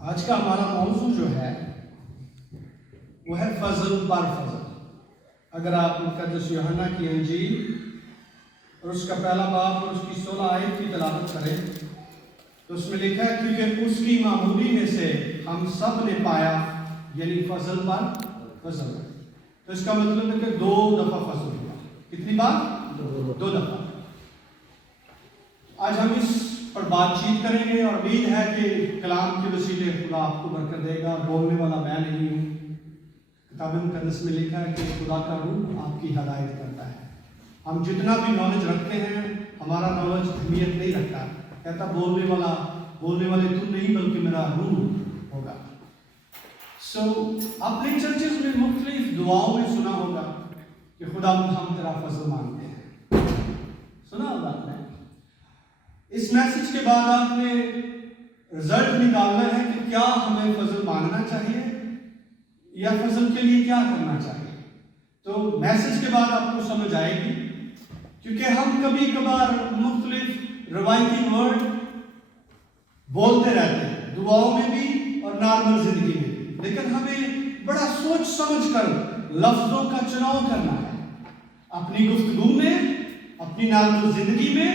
آج کا ہمارا موضوع جو ہے وہ ہے فضل پر فضل۔ اگر آپ مقدس یوحنا کی انجیل اور اس کا پہلا باب اور اس کی 16 آیت کی تلاوت کریں تو اس میں لکھا ہے کیونکہ اس کی معمولی میں سے ہم سب نے پایا، یعنی فضل پر فضل۔ تو اس کا مطلب ہے کہ 2 دفعہ فضل ہوا۔ کتنی بار؟ 2 دفعہ۔ آج ہم اس پر بات چیت کریں گے اور امید ہے کہ کلام کے وسیلے خدا آپ کو برکت دے گا۔ بولنے والا میں نہیں ہوں، کتاب مقدس میں لکھا ہے کہ خدا کا روح آپ کی ہدایت کرتا ہے۔ ہم جتنا بھی نالج رکھتے ہیں ہمارا نالج اہمیت نہیں رکھتا، کہتا بولنے والے تو نہیں بلکہ میرا روح ہوگا۔ آپ نے چرچز میں مختلف دعاؤں میں سنا ہوگا کہ خدا ہم تیرا فضل مانگتے ہیں، سنا ہوگا آپ نے۔ اس میسج کے بعد آپ نے رزلٹ نکالنا ہے کہ کیا ہمیں فضل مانگنا چاہیے یا فضل کے لیے کیا کرنا چاہیے۔ تو میسج کے بعد آپ کو سمجھ آئے گی، کیونکہ ہم کبھی کبھار مختلف روایتی ورڈ بولتے رہتے ہیں، دعاؤں میں بھی اور نارمل زندگی میں بھی، لیکن ہمیں بڑا سوچ سمجھ کر لفظوں کا چناؤ کرنا ہے اپنی گفتگو میں، اپنی نارمل زندگی میں،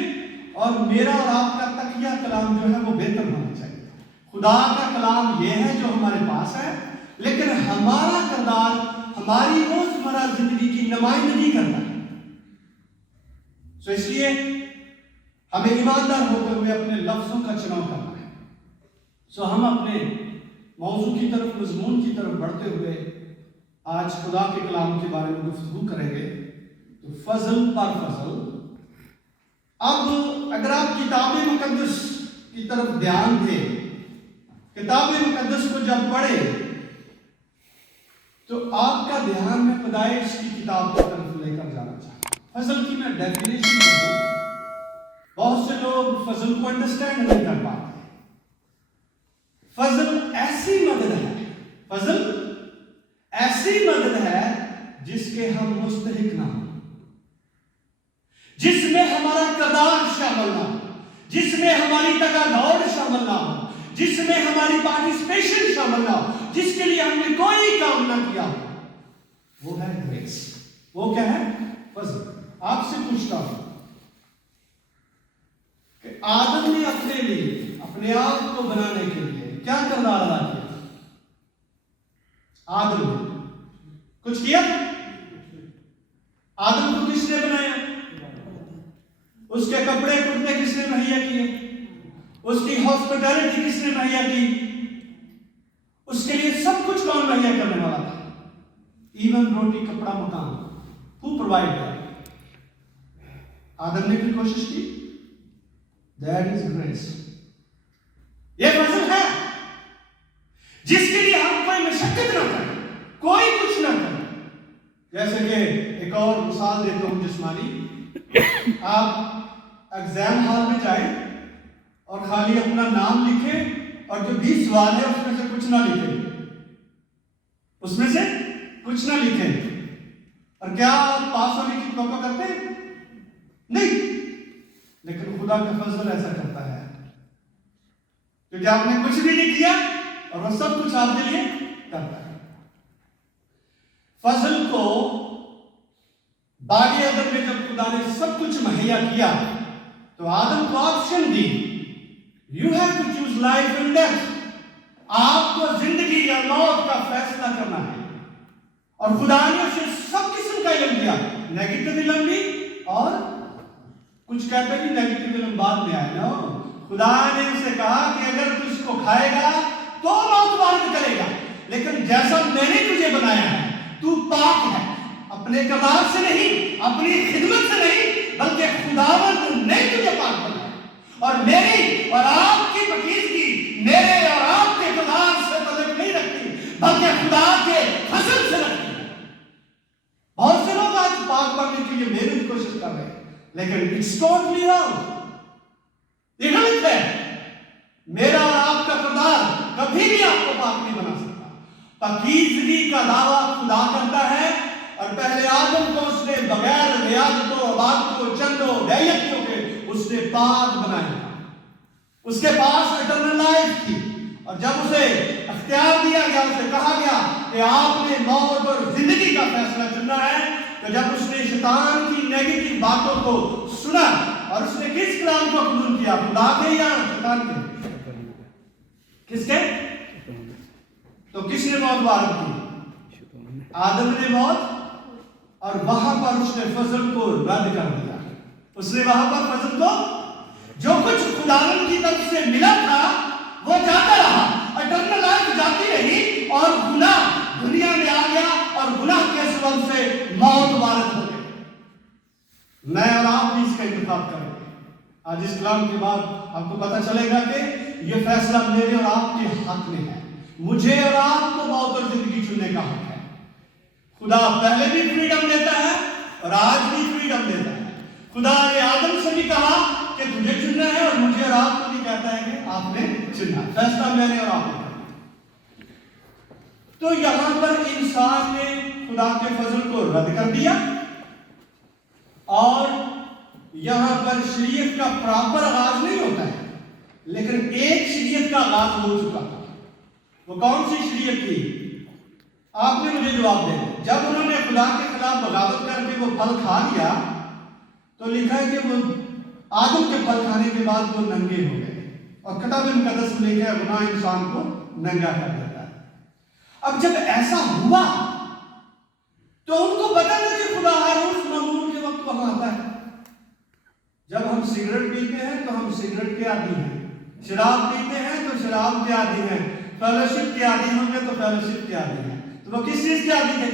اور میرا اور آپ کا تقیہ کلام جو ہے وہ بہتر ہونا چاہیے۔ خدا کا کلام یہ ہے جو ہمارے پاس ہے، لیکن ہمارا کردار ہماری روزمرہ زندگی کی نمائندگی کرتا ہے۔ اس لیے ہمیں ایماندار ہوتے ہوئے اپنے لفظوں کا چناؤ کرنا ہے۔ ہم اپنے موضوع کی طرف، مضمون کی طرف بڑھتے ہوئے آج خدا کے کلام کے بارے میں گفتگو کریں گے، تو فضل پر فضل۔ اب اگر آپ کتاب مقدس کی طرف دھیان دیں، کتاب مقدس کو جب پڑھے تو آپ کا دھیان میں پیدائش کی کتاب کی طرف لے کر جانا چاہتا ہوں۔ فضل کی میں ڈیفینیشن دوں، بہت سے لوگ فضل کو انڈرسٹینڈ نہیں کر پاتے۔ فضل ایسی مدد ہے، فضل ایسی مدد ہے جس کے ہم مستحق نہ ہوں، جس میں ہمارا کردار شامل نہ ہو، جس میں ہماری ٹکا دوڑ شامل نہ ہو، جس میں ہماری پارٹیسپیشن شامل نہ ہو، جس کے لیے ہم نے کوئی کام نہ کیا ہو، وہ ہے گریس۔ وہ کیا ہے؟ فضل۔ آپ سے پوچھتا ہوں کہ آدم نے اپنے لیے، اپنے آپ کو بنانے کے لیے کیا کردار ادا کیا؟ آدم نے کچھ کیا؟ آدم کو کس نے بنایا؟ اس کے کپڑے کرتے کس نے مہیا کیے؟ اس کی ہاسپٹیلٹی کس نے مہیا کی؟ اس کے لیے سب کچھ کون مہیا کرنے والا تھا؟ ایون روٹی، کپڑا، مکان، who provide that؟ آدم نے بھی کوشش کی؟ That is grace۔ یہ فضل ہے جس کے لیے ہم کوئی مشقت نہ کریں، کوئی کچھ نہ کریں۔ جیسے کہ ایک اور مثال دیتا ہوں جسمانی، آپ ایگزام ہال میں جائیں اور خالی اپنا نام لکھیں اور جو 20 سوال ہے اس میں سے کچھ نہ لکھیں، اس میں سے کچھ نہ لکھیں، اور کیا آپ پاس ہونے کی توقع کرتے ہیں؟ نہیں۔ لیکن خدا کا فضل ایسا کرتا ہے کیونکہ آپ نے کچھ بھی نہیں کیا اور وہ سب کچھ آپ کے لیے کرتا ہے۔ فضل کو باغ عدن میں جب خدا نے سب کچھ مہیا کیا تو آدم کو آپشن دی، you have to choose life and death. آپ کو زندگی یا موت کا فیصلہ کرنا ہے، اور خدا نے اسے سب قسم کا علم دیا، نیگیٹو علم بھی اور کچھ کہتے ہیں نیگیٹو علم بعد میں آئے نا۔ خدا نے اسے کہا کہ اگر تو اس کو کھائے گا تو موت وارد کرے گا، لیکن جیسا میں نے تجھے بنایا ہے تو پاک ہے، اپنے کردار سے نہیں، اپنی خدمت سے نہیں، بلکہ خداوند نے تجھے پاک بنایا، اور میری اور آپ کی پاکیزگی میرے اور آپ کے کردار سے تعلق نہیں رکھتی بلکہ خدا کے فضل سے رکھتی ہے۔ بہت سے لوگ آج پاک بننے کے لیے محنت کوشش کر رہے ہیں، لیکن اٹس ٹوٹلی رانگ، یہ غلط ہے۔ میرا اور آپ کا کردار کبھی بھی آپ کو پاک نہیں بنا سکتا۔ پاکیزگی کا دعویٰ خدا کرتا ہے، اور پہلے آدم کو اس نے بغیر ریاضتوں، عبادتوں، چندوں، دیتوں کے اس نے پاک بنایا۔ اس کے پاس اٹرنل لائف تھی، اور جب اسے اختیار دیا گیا، اسے کہا گیا کہ آپ نے موت اور زندگی کا فیصلہ چننا ہے، تو جب اس نے شیطان کی نیگیٹو باتوں کو سنا اور اس نے کس کلام کو قبول کیا، خدا کے یا شیطان کے؟ کس کے؟ تو کس نے موت وارد کی؟ آدم نے موت، اور وہاں پر اس نے فضل کو رد کر دیا۔ اس نے وہاں پر فضل کو، جو کچھ خداوند کی طرف سے ملا تھا وہ جاتا رہا، اٹرنل لائف جاتی رہی، اور گناہ دنیا میں آ گیا اور گناہ کے سبب سے موت وارد ہو گئی۔ میں اور آپ بھی اس کا انتخاب کریں گے۔ آج اس کلام کے بعد آپ کو پتہ چلے گا کہ یہ فیصلہ میرے اور آپ کے حق میں ہے۔ مجھے اور آپ کو موت اور زندگی چننے کا حق ہے۔ خدا پہلے بھی فریڈم دیتا ہے اور آج بھی فریڈم دیتا ہے۔ خدا نے آدم سے بھی کہا کہ تجھے چننا ہے، اور مجھے اور آپ کو بھی کہتا ہے کہ آپ نے چننا ہے۔ فیصلہ میں نے اور آپ نے کرنا۔ تو یہاں پر انسان نے خدا کے فضل کو رد کر دیا، اور یہاں پر شریعت کا پراپر آغاز نہیں ہوتا ہے، لیکن ایک شریعت کا آغاز ہو چکا تھا۔ وہ کون سی شریعت تھی؟ آپ نے مجھے جواب دے دیا۔ جب انہوں نے خدا کے خلاف بغاوت کر کے وہ پھل کھا لیا، تو لکھا ہے کہ وہ آدم کے پھل کھانے کے بعد وہ ننگے ہو گئے، اور کتاب مقدس میں لکھا ہے گناہ انسان کو ننگا کر دیتا ہے۔ اب جب ایسا ہوا تو ان کو پتا تھا کہ خدا ہر روز معمول کے وقت وہاں آتا ہے۔ جب ہم سگریٹ پیتے ہیں تو ہم سگریٹ کے عادی ہیں، شراب پیتے ہیں تو شراب کے عادی ہیں، فیلوشپ کے عادی ہوں گے تو فیلوشپ کے عادی ہیں۔ تو وہ کس چیز کے عادی تھے؟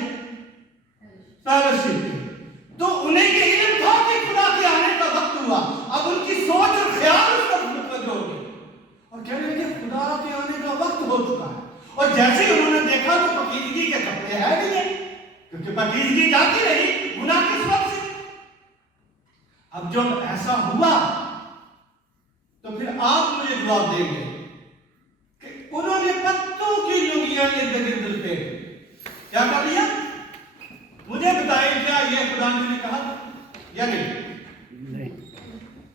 فیلوشپ کے۔ تو انہیں یہ علم تھا کہ خدا کے آنے کا وقت ہوا۔ اب ان کی سوچ اور خیال اس پر متوجہ ہو گئے اور کہنے لگے خدا کے آنے کا وقت ہو چکا ہے۔ اور جیسے ہی انہوں نے دیکھا تو پاکیزگی کے کپڑے ہے بھی نہیں، کیونکہ پاکیزگی جاتی رہی گناہ کے سبب سے۔ اب جب ایسا ہوا تو پھر آپ مجھے جواب دیں گے کہ انہوں نے پتوں کی لنگیاں ارد گرد لپیٹ کیا کر لیا؟ مجھے بتائیں کیا یہ خدا نے کہا یا نہیں؟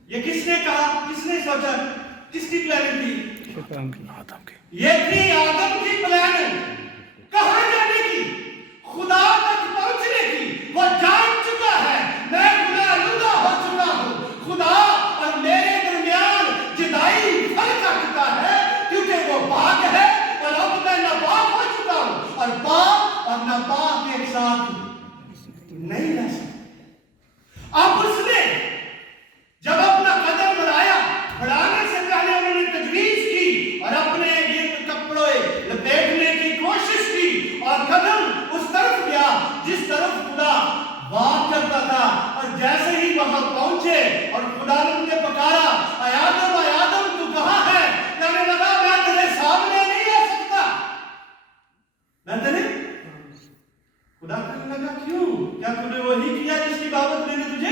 یہ کس نے کہا؟ کس نے سوچا؟ کس کی پلاننگ تھی؟ یہ تھی آدم کی پلاننگ۔ کہاں جانے کی؟ خدا تک پہنچنے کی۔ وہ جان چکا ہے میں خدا آلودہ ہو چکا ہوں، خدا اور میرے درمیان جدائی فرق آ چکا ہے، کیونکہ وہ پاک ہے اور اب میں ناپاک ہو چکا ہوں، اور پاک اور ناپاک ایک ساتھ نہیں رہ سکتے۔ اب اس نے جب اپنا قدم بڑھایا، بڑھانے سے پہلے انہوں نے تجویز کی اور اپنے گرد کپڑے لپیٹنے کی کوشش کی، اور قدم اس طرف گیا جس طرف خدا بات کرتا تھا، اور جیسے ہی وہاں پہنچے اور خدا نے پکارا اے آدم اے آدم تو کہاں ہے؟ کہنے لگا میں تیرے سامنے نہیں آ سکتا۔ میں تیرے خدا کہنے لگا کیوں؟ کیا تم نے وہی کیا جس کی بابت میں نے تجھے؟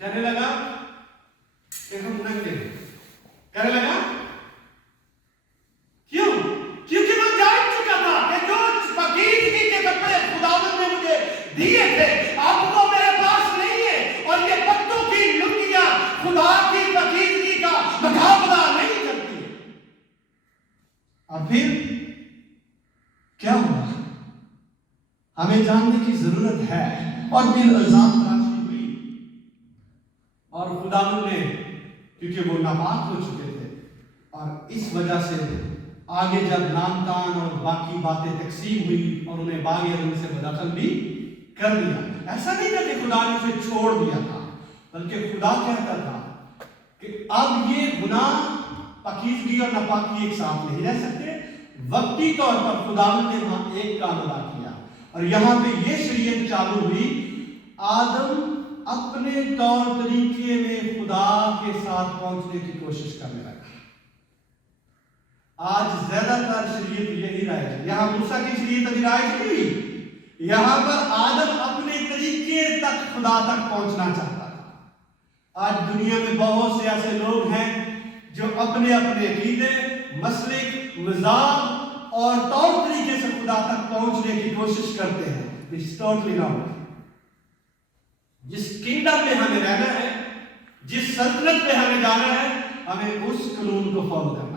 کہنے لگا کہ ہم ننگے ہیں۔ کہنے لگا کیوں؟ کیونکہ وہ جان چکا تھا کہ جو پاکیزگی کے کپڑے خداوند نے مجھے دیے تھے اب وہ میرے پاس نہیں ہے، اور یہ پتوں کی لنگیاں خدا کی پاکیزگی کا مقابلہ نہیں کرتی۔ اب پھر کیا ہوا؟ ہمیں جاننے کی ضرورت ہے۔ اور پھر الزام تراشی ہوئی، اور خداوند نے، کیونکہ وہ ناپاک ہو چکے تھے، اور اس وجہ سے آگے جب نام تان اور باقی باتیں تقسیم ہوئی اور انہیں باغ عدن سے بدخل بھی کر دیا۔ ایسا نہیں تھا کہ خدا نے اسے چھوڑ دیا تھا، بلکہ خدا کہتا تھا کہ اب یہ گناہ پاکیزگی اور ناپاکی ایک ساتھ نہیں رہ سکتے۔ وقتی طور پر خداوند نے وہاں ایک کام ادا کیا، اور یہاں پہ یہ شریعت چالو ہوئی۔ آدم اپنے طور طریقے میں خدا کے ساتھ پہنچنے کی کوشش کرنے لگا۔ آج زیادہ تر شریعت یہی رائج ہے۔ یہاں موسیٰ کی شریعت ابھی رائج نہیں ہوئی، یہاں پر آدم اپنے طریقے تک خدا تک پہنچنا چاہتا تھا۔ آج دنیا میں بہت سے ایسے لوگ ہیں جو اپنے اپنے عقیدے، مسلک، مذاہب اور طور طریقے سے خدا تک پہنچنے کی کوشش کرتے ہیں۔ It's totally wrong۔ جس کنگڈم میں ہمیں رہنا ہے، جس سلطنت میں ہمیں جانا ہے، ہمیں اس قانون کو فالو کرنا ہے۔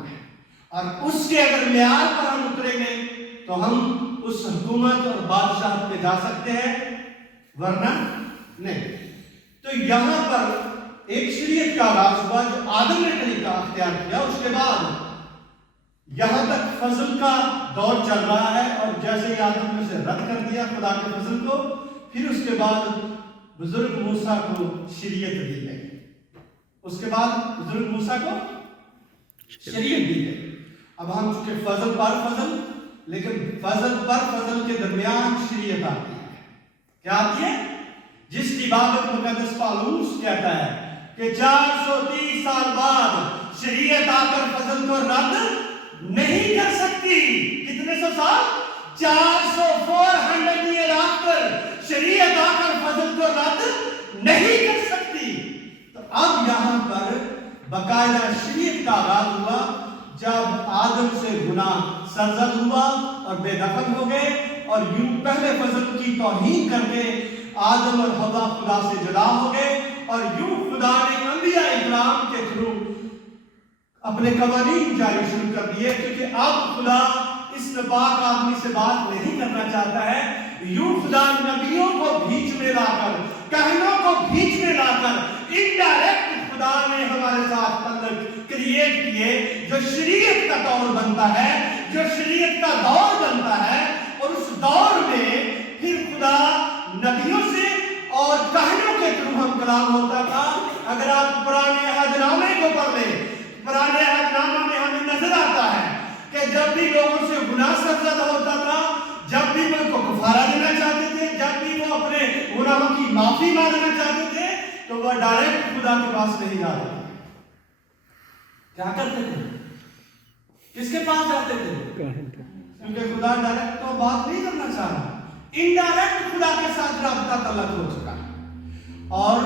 اور اس کے اگر معیار پر ہم اتریں گے تو ہم اس حکومت اور بادشاہت پہ جا سکتے ہیں، ورنہ نہیں۔ تو یہاں پر ایک شریعت کا آغاز ہوا جو آدم نے طریقہ اختیار کیا، اس کے بعد یہاں تک فضل کا دور چل رہا ہے، اور جیسے ہی آدم نے اسے رد کر دیا خدا کے فضل کو، پھر اس کے بعد بزرگ موسیٰ کو شریعت دی گئی۔ اس کے بعد بزرگ موسیٰ کو شریعت دی گئی۔ اب ہم چونکہ فضل پر فضل، لیکن فضل پر فضل کے درمیان شریعت آتی ہے۔ کیا آتی ہے؟ جس کی بابت مقدس پالوس کہتا ہے کہ 430 سال بعد شریعت آ کر فضل کو رد نہیں کر سکتی۔ کتنے سو سال؟ 400 ایئر آفٹر شریعت آ کر فضل کو رد نہیں کر سکتی۔ تو اب یہاں پر باقاعدہ شریعت کا آغاز ہوا جب آدم سے گناہ سرزد ہوا اور بے دخل ہو گئے، اور یوں پہلے فضل کی توہین کر کے آدم اور حوا خدا سے جدا ہو گئے، اور یوں خدا نے انبیاء اکرام کے تھرو اپنے قوانین جاری شروع کر دیے، کیونکہ اب خدا اس ناپاک آدمی سے بات نہیں کرنا چاہتا ہے۔ یوں خدا نبیوں کو بھیچ میں لا کر، کاہنوں کو بھیچ میں لا کر انڈائریکٹ خدا نے ہمارے ساتھ تعلق کریٹ کیے، جو شریعت کا دور بنتا ہے، جو شریعت کا دور بنتا ہے، اور اس دور میں پھر خدا نبیوں سے اور کاہنوں کے تھرو ہم کلام ہوتا تھا۔ اگر آپ پرانے عہد نامے کو پڑھ لیں، پرانے عہد نامہ میں ہمیں نظر آتا ہے کہ جب بھی لوگوں سے گناہ سرزد ہوتا تھا، جب بھی وہ ان کو کفارہ دینا چاہتے تھے، جب بھی وہ اپنے گناہوں کی معافی مانگنا چاہتے تھے، تو وہ ڈائریکٹ خدا کے پاس نہیں جاتے تھے۔ کیا کرتے تھے؟ کس کے پاس جاتے تھے؟ کیونکہ خدا ڈائریکٹ تو بات نہیں کرنا چاہ رہا، انڈائریکٹ خدا کے ساتھ رابطہ تعلق ہو چکا ہے۔ اور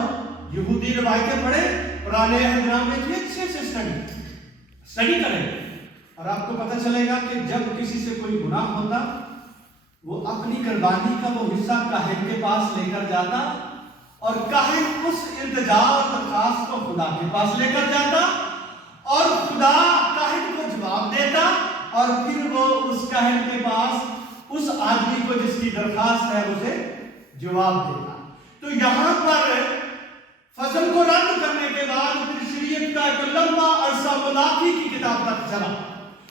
یہودی روایتیں پڑھے، پرانے عہد نامے کی اچھے سے اسٹڈی کریں، اور آپ کو پتہ چلے گا کہ جب کسی سے کوئی گناہ ہوتا، وہ اپنی قربانی کا وہ حصہ کاہن کے پاس لے کر جاتا، اور کاہن اس التجا اور درخواست کو خدا کے پاس لے کر جاتا، اور خدا کاہن کو جواب دیتا، اور پھر وہ اس کاہن کے پاس اس آدمی کو جس کی درخواست ہے اسے جواب دیتا۔ تو یہاں پر فضل کو رد کرنے کے بعد پھر شریعت کا ایک لمبا عرصہ ملاقی کی کتاب تک چلا،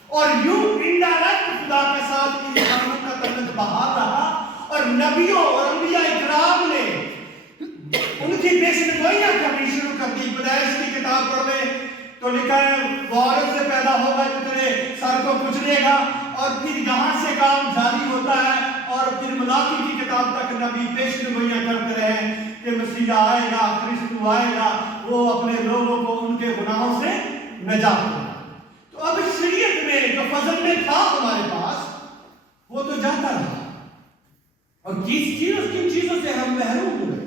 اور یوں انڈائریکٹ خدا کے ساتھ انسانوں کا تعلق بحال رہا، اور نبیوں اور انبیاء اکرام نے ان کی پیشن گوئیاں کرنی شروع کر دی۔ پیدائش کی کتاب پڑھ لیں تو لکھا ہے وہ عورت سے پیدا ہوگا جو تیرے سر کو کچلے گا، اور پھر یہاں سے کام جاری ہوتا ہے، اور پھر ملاکی کی کتاب تک نبی پیشن گوئیاں کرتے رہے کہ مسیح آئے گا، کرسٹو آئے گا، وہ اپنے لوگوں کو ان کے گناہوں سے نجات دے گا۔ تو اب شریعت میں جو فضل میں تھا ہمارے پاس، وہ تو جاتا رہا، اور کن چیزوں سے ہم محروم ہو گئے؟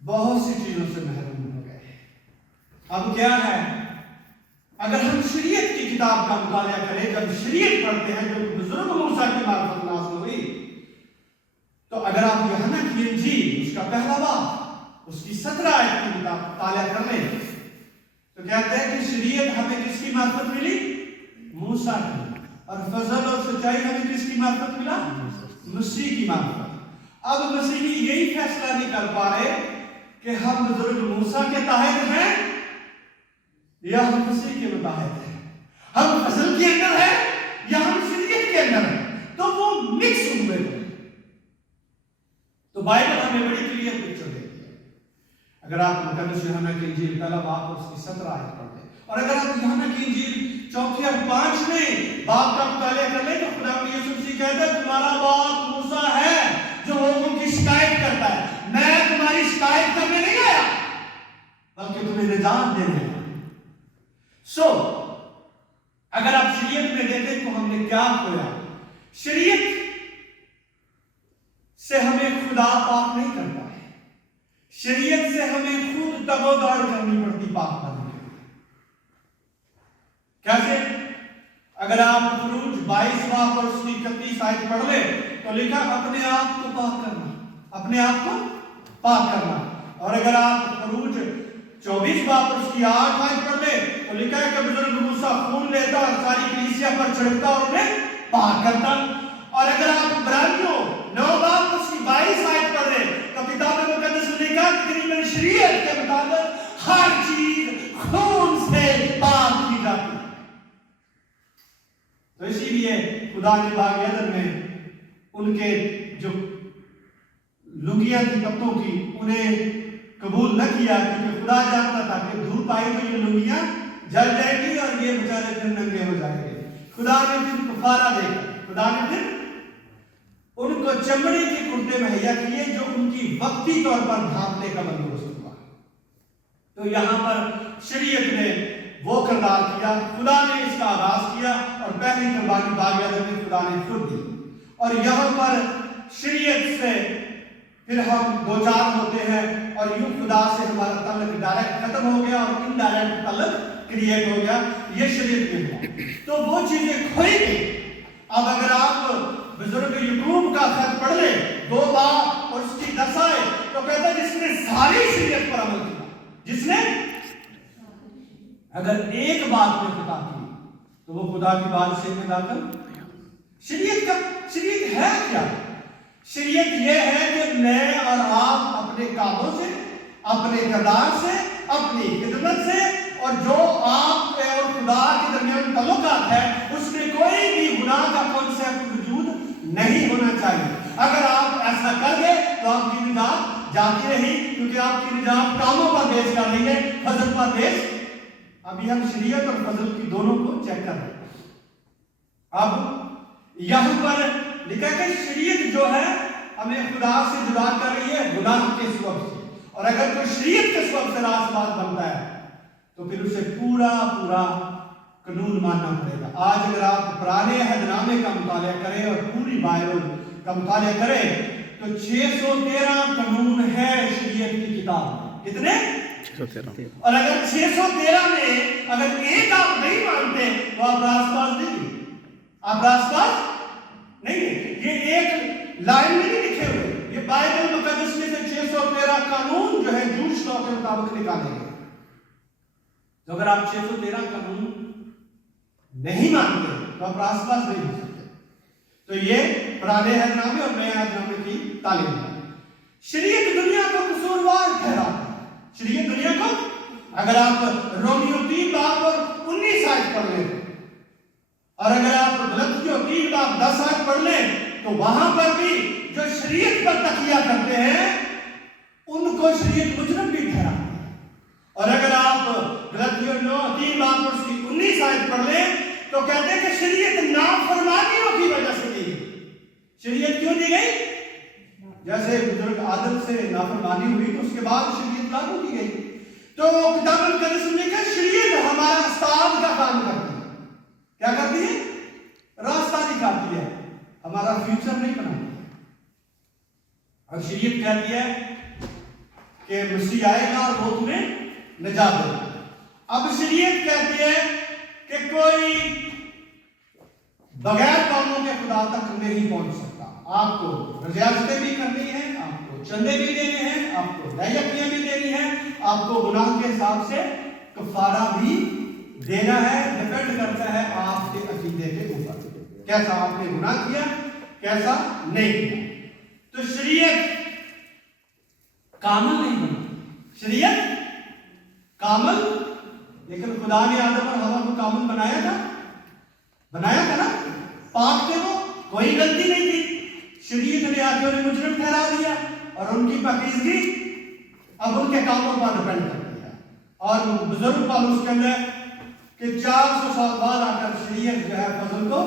بہت سی چیزوں سے محروم ہو گئے۔ اب کیا ہے؟ اگر ہم شریعت کی کتاب کا مطالعہ کریں، جب شریعت پڑھتے ہیں جو بزرگ موسیٰ کی معرفت نازل ہوئی، تو اگر آپ یوحنا کی انجیل اس کا پہلا باب اس کی 17 آیت کی مطالعہ کر لیں تو کہتے ہیں کہ شریعت ہمیں کس کی معرفت ملی؟ موسیٰ کی، اور فضل اور سچائی ہمیں کس کی معرفت ملا؟ مسیح کی معرفت۔ اب مسیحی یہی فیصلہ نہیں کر پا رہے کہ ہم بزرگ موسیٰ کے تحت ہیں یا ہم مسیح کے متحد ہیں، ہم فضل کے اندر ہیں یا ہم شریعت کے اندر ہیں، تو وہ مکس ہوئے ہیں۔ تو بائبل ہمیں بڑی کلیئر پکچر دیتی ہے۔ اگر آپ مقدس یوحنا کی انجیل پہلا باب اور اس کی 17 آیت پڑھتے ہیں، اور اگر آپ یوحنا کی انجیل 4 اور 5 باب کا مطالعہ کر لیں تو خدا یسوع مسیح کہتا ہے تمہارا باپ موسیٰ ہے جو لوگوں کی شکایت کرتا ہے، میں تمہاری شکایت کرنے نہیں آیا بلکہ تمہیں نجات دینے آیا۔ اگر آپ شریعت میں دیکھیں تو ہم نے کیا کھویا؟ شریعت سے ہمیں خدا پاک نہیں کرتا ہے، شریعت سے ہمیں خود تگودار کرنی پڑتی پاک بننے کے لیے۔ کیسے؟ اگر آپ خروج 22 باب اور اس کی 31 آیت پڑھ لیں تو لکھا اپنے آپ کو پاک کرنا، اپنے آپ کو پاک کرنا۔ اور اگر آپ خروج 24 باب اور اس کی 8 آیت پڑھ لیں تو لکھا ہے کہ بزرگ موسیٰ خون لیتا مسیح پر چھڑکتا اور انہیں پاک کرتا. اور اگر آپ عبرانیوں 9 باب اس کی 22 آیت پڑھ رہے تو کتاب مقدس میں لکھا کہ تقریباً شریعت کے مطابق ہر چیز خون سے پاک کی جاتی ہے. تو اسی لیے خدا نے باغ عدن میں ان کے جو لنگیاں تھی پتوں کی انہیں قبول نہ کیا، کیونکہ خدا جانتا تھا کہ دھوپ آئی تو یہ لنگیاں جل جائے گی اور یہ بیچارے پھر ننگے ہو جائیں گے. خدا نے پھر کفارہ دے کر خدا نے پھر ان کو چمڑے کے کرتے مہیا کیے جو ان کی وقتی طور پر ڈھانپنے کا بندوبست ہوا. تو یہاں پر شریعت نے وہ کردار کیا، خدا نے اس کا آغاز کیا اور پہلی قربانی باغ عدن میں خدا نے خود دی. اور یہاں پر شریعت سے پھر ہم دو چار ہوتے ہیں اور یوں خدا سے ہمارا تعلق ڈائریکٹ ختم ہو گیا اور انڈائریکٹ تعلق کریٹ ہو گیا. یہ شریعت میں ہوا تو وہ چیزیں کھوئی گئی. اب اگر آپ بزرگ یعقوب کا خط پڑھ لیں 2 باب اور اس کی 10 آیت تو کہتا ہے جس نے ساری شریعت پر عمل کیا، جس نے اگر ایک بات میں خطا کی تو وہ خدا کی بادشاہی میں داخل. شریعت ہے کیا؟ شریعت یہ ہے کہ میں اور آپ اپنے کاموں سے، اپنے کردار سے، اپنی خدمت سے اور جو آپ اور خدا کے درمیان تعلقات ہے اس میں کوئی بھی گناہ کا کانسیپٹ وجود نہیں ہونا چاہیے. اگر آپ ایسا کر گئے تو آپ کی نجات جاتی رہی، کیونکہ آپ کی نجات کاموں پر بیس کر رہی ہے، فضل پر بیس. ابھی ہم شریعت اور فضل کی دونوں کو چیک کر رہے ہیں. اب یہاں پر لکھا کہ شریعت جو ہے ہمیں خدا سے جدا کر رہی ہے گناہ کے سبب سے، اور اگر کوئی شریعت کے سبب سے راست باز بنتا ہے تو پھر اسے پورا قانون ماننا پڑے گا. آج اگر آپ پرانے عہد نامے کا مطالعہ کریں اور پوری بائبل کا مطالعہ کریں تو 613 قانون ہے شریعت کی کتاب میں. کتنے؟ 613. اور اگر 613 میں اگر ایک آپ نہیں مانتے تو آپ راست باز نہیں، آپ راست باز نہیں ہیں. یہ ایک لائن میں نہیں لکھے ہوئے، یہ بائبل مقدس میں سے 613 قانون جو ہے جوش لاء کے مطابق نکالے گئے. تو اگر آپ 613 قانون نہیں مانتے تو آپ راست باز نہیں ہو سکتے. تو یہ پرانے عہد نامے اور نئے عہد نامے کی تعلیم ہے. شریعت دنیا کو قصوروار ٹھہراتی ہے. شریعت دنیا کو، اگر آپ رومیو 3 باب اور 19 آیت پڑھ لیں اور اگر آپ غلطیوں 3 باب 10 آیت پڑھ لیں تو وہاں پر بھی جو شریعت پر تکیہ کرتے ہیں ان کو شریعت مجرم بھی ٹھہراتی ہے. اور اگر آپ غلطیوں 3 باب اور اس کی 19 آیت پڑھ لیں تو کہتے ہیں کہ شریعت نافرمانیوں کی وجہ سے دی گئی. شریعت کیوں دی گئی؟ جیسے بزرگ آدم سے نافرمانی ہوئی تو اس کے بعد شریعت لاگو کی گئی. تو کتاب مقدس میں لکھا ہے شریعت ہمارا استاد کا کام کرتی ہے. کیا کرتی ہے؟ راستہ دکھاتی ہے، ہمارا فیوچر نہیں بناتی ہے. اور شریعت کہتی ہے کہ مسیح آئے گا اور وہ تمہیں نجات دے گا. اب شریعت کہتی ہے کہ کوئی بغیر کاموں کے خدا تک نہیں پہنچ سکتا. آپ کو ریاستیں بھی کرنی ہیں، آپ کو چندے بھی دینے ہیں، آپ کو دیکھیاں بھی دینی ہیں، آپ کو گناہ کے حساب سے کفارہ بھی دینا ہے. ڈیپینڈ کرتا ہے آپ کے عقیدے کے اوپر، کیسا آپ نے گناہ کیا، کیسا نہیں کیا. تو شریعت کامل نہیں بنی، شریعت کامل، لیکن خدا نے آدم اور حوا کو کامل بنایا تھا نا. پاک تھے، وہ کوئی غلطی نہیں تھی. شریعت نے آ کے انہیں مجرم ٹھہرا دیا اور ان کی پاکیزگی اب ان کے کاموں پر ڈیپینڈ کرتی ہے. اور بزرگ پالوس کہتے ہیں کہ 400 سال بعد آ کر شریعت جو ہے فضل کو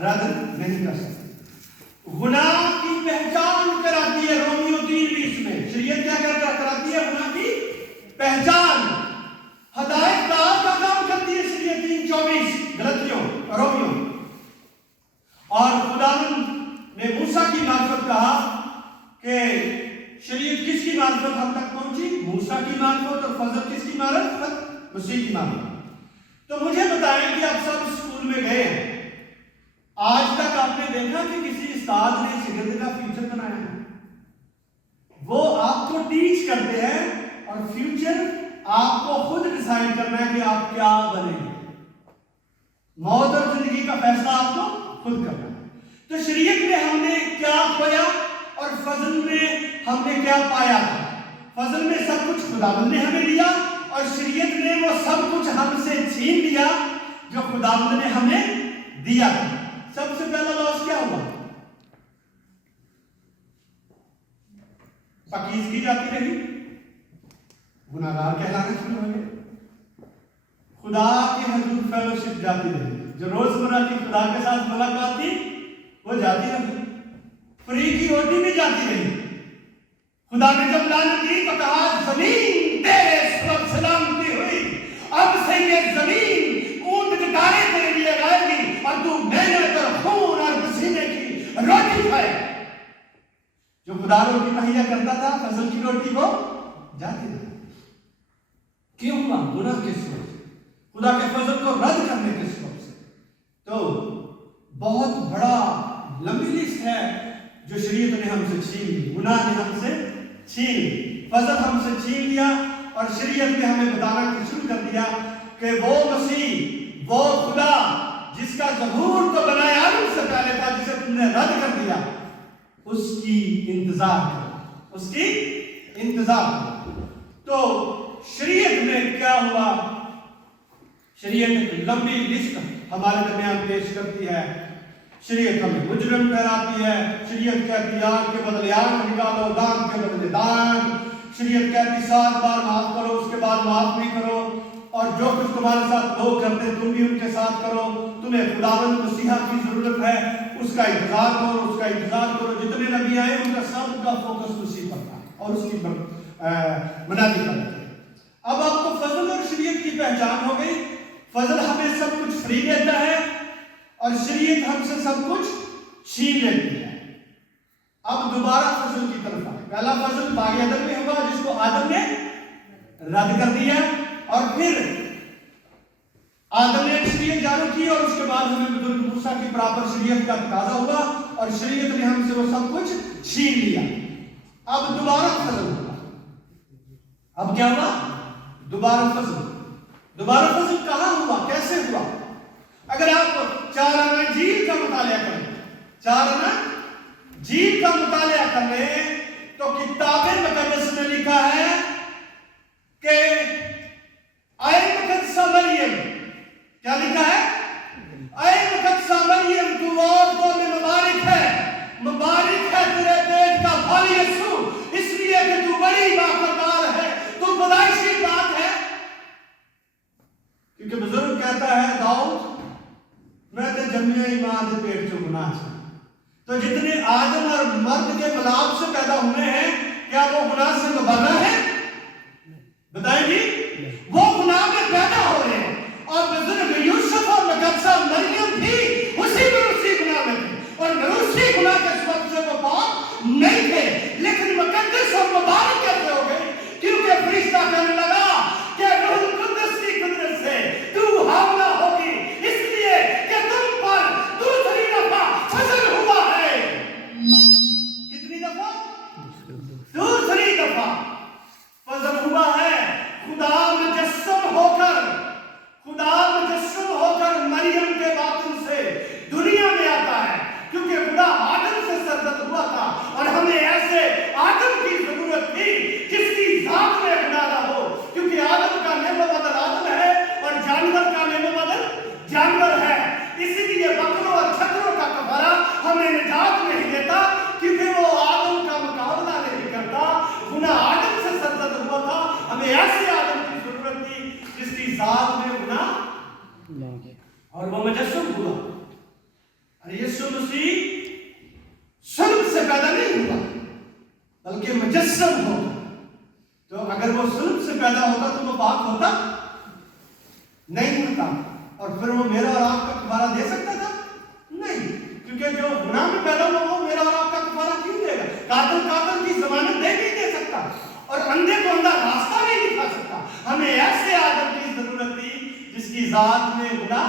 رد نہیں کر سکتی. گناہ کی پہچان کراتی ہے. رومیو 3:20 میں شریعت کیا کراتی ہے؟ گناہ کی پہچان. ہدایت کار کا کام کرتی ہے شریعت 3:24 غلطیوں رومیو. اور خداوند نے موسیٰ کی معرفت کہا کہ شریعت کس کی معرفت ہم تک پہنچی؟ موسیٰ کی معرفت. اور فضل کس کی معرفت؟ مسیح کی معرفت. تو مجھے بتائیں کہ آپ سب اسکول میں گئے ہیں، آج تک آپ نے دیکھا کہ کسی استاد نے شاگرد کا فیوچر بنایا ہے؟ وہ آپ کو ٹیچ کرتے ہیں اور فیوچر آپ کو خود ڈیسائیڈ کرنا ہے کہ آپ کیا بنیں گے. موت اور زندگی زندگی کا فیصلہ آپ کو خود کرنا ہے. تو شریعت میں ہم نے کیا کھویا اور فضل میں ہم نے کیا پایا تھا؟ فضل میں سب کچھ خداوند نے ہمیں دیا اور شریعت نے وہ سب کچھ ہم سے چھین لیا جو خداوند نے ہمیں دیا تھا. سب سے پہلا لاس کیا ہوا؟ پاکیزگی جاتی رہی، گناہگار کہلانا شروع ہو گئے. خدا کے حضور فیلوشپ جاتی رہی، جو روزمرہ کی خدا کے ساتھ ملاقات تھی وہ جاتی رہی. فری کی روٹی بھی جاتی رہی. خدا نے جب لعنت دی تو کہا زمین تیرے سبب سلامتی ہوئی، اب سے یہ زمین اونٹ کٹارے تیرے لیے لائے گی اور تو محنت اور خون اور پسینے کی روٹی کھائے. جو خدا روٹی مہیا کرتا تھا فضل کی روٹی وہ جاتی رہی. کیوں ہوا؟ گناہ کے سبب سے، خدا کے فضل کو رد کرنے کے سبب سے. تو بہت بڑا لمبی لسٹ ہے جو شریعت نے ہم سے چھین لی، گناہ نے ہم سے چھین لی، فضل ہم سے چھین لیا اور شریعت نے ہمیں بتانا شروع کر دیا کہ وہ مسیح، وہ خدا جس کا ظہور تو بنائے آدم سے پہلے تھا، جسے تم نے رد کر دیا، اس کی انتظار کرو، اس کی انتظار کرو. تو شریعت میں کیا ہوا؟ شریعت ایک لمبی لسٹ ہمارے درمیان پیش کرتی ہے. شریعت ہمیں مجرم ٹھہراتی ہے. شریعت کہتی ہے آنکھ کے بدلے آنکھ نکالو، دانت کے بدلے دانت. شریعت کہتی 7 بار معاف کرو، اس کے بعد معاف نہیں کرو، اور جو کچھ تمہارے ساتھ لوگ کرتے تم بھی ان کے ساتھ کرو. تمہیں خداوند مسیحا کی ضرورت ہے، اس کا انتظار کرو، اس کا انتظار کرو. جتنے نبی آئے ان کا سب کا فوکس مسیح پر تھا اور اس کی منادی کرتے ہیں. اب آپ کو فضل اور شریعت کی پہچان ہو گئی. فضل ہمیں سب کچھ فری دیتا ہے اور شریعت ہم سے سب کچھ چھین لیتی ہے. اب دوبارہ فضل کی طرف آئے. پہلا فضل باغ عدن میں ہوا جس کو آدم نے رد کر دیا، اور پھر آدم نے ایک شریعت جاری کی اور اس کے بعد ہمیں بزرگ موسیٰ کی برابر شریعت کا تقاضا ہوا اور شریعت نے ہم سے وہ سب کچھ چھین لیا. اب دوبارہ فضل ہوا. اب کیا ہوا؟ دوبارہ فضل. دوبارہ فضل کہاں ہوا؟ کیسے ہوا؟ اگر آپ 4 آنا جیل کا مطالعہ کریں، 4 آنا جیل کا مطالعہ کریں تو کتاب مقدس میں لکھا ہے کہ اے مقدسہ مریم، کیا لکھا ہے؟ اے مقدسہ مریم تو عورتوں میں مبارک ہے، مبارک ہے تیرے پیٹ کا پھل یسوع، اس لیے کہ تو بڑی باقدار ہے، تو پیدائشی بات ہے. کیونکہ بزرگ کہتا ہے داؤد میں تے جمعہ ایمان دے پیٹ چو گناہ چھا. تو جتنے آدم اور مرد کے ملاب سے پیدا ہوئے ہیں کیا وہ گناہ سے مبرہ ہیں؟ بتائیں جی، وہ گناہ میں پیدا ہو رہے ہیں. اور بزرگ یوسف اور مقدسہ مریم بھی اسی گناہ میں تھے اور نروسی گناہ کے سبب سے وہ پاک نہیں تھے، لیکن مقدس اور مبارک کیسے ہو گئے؟ کیونکہ فرشتہ کہنے لگا کہ روح القدس کی قدرت سے تو حاملہ ہوگی، اس لیے کہ تم پر دوسری دفعہ فضل ہوا ہے. کتنی دفعہ؟ دوسری دفعہ فضل ہوا ہے. خدا مجسم ہو کر مریم کے باطن سے دنیا میں آتا ہے، کیونکہ خدا آدم سے سرزد ہوا تھا اور ہمیں ایسے آدم کی ضرورت تھی جس کی ذات میں خدا نہ ہو. کیونکہ آدم کا نعم و بدل آدم ہے اور جانور کا نعم و بدل جانور ہے. اسی لیے بکروں اور چھتروں کا کفارہ ہمیں نجات نہیں دیتا، کیونکہ وہ آدم کا مقابلہ نہیں کرتا. گناہ آدم سے سرزد ہوا تھا، ہمیں ایسے آدم کی ضرورت تھی جس کی ذات میں گناہ اور وہ مجسم ہوا. ارے یسوع مسیح صلب سے پیدا نہیں ہوا بلکہ مجسم ہوتا. تو اگر وہ صلب سے پیدا ہوتا تو وہ پاک ہوتا نہیں ہوتا، اور پھر وہ میرا اور آپ کا کفارہ دے سکتا تھا؟ نہیں، کیونکہ جو گناہ میں پیدا ہوا وہ میرا اور آپ کا کفارہ کیوں دے گا؟ قاتل کی ضمانت نہیں دے سکتا اور اندھے کو اندھا راستہ نہیں دکھا سکتا. ہمیں ایسے آدم کی ضرورت تھی جس کی ذات میں گناہ.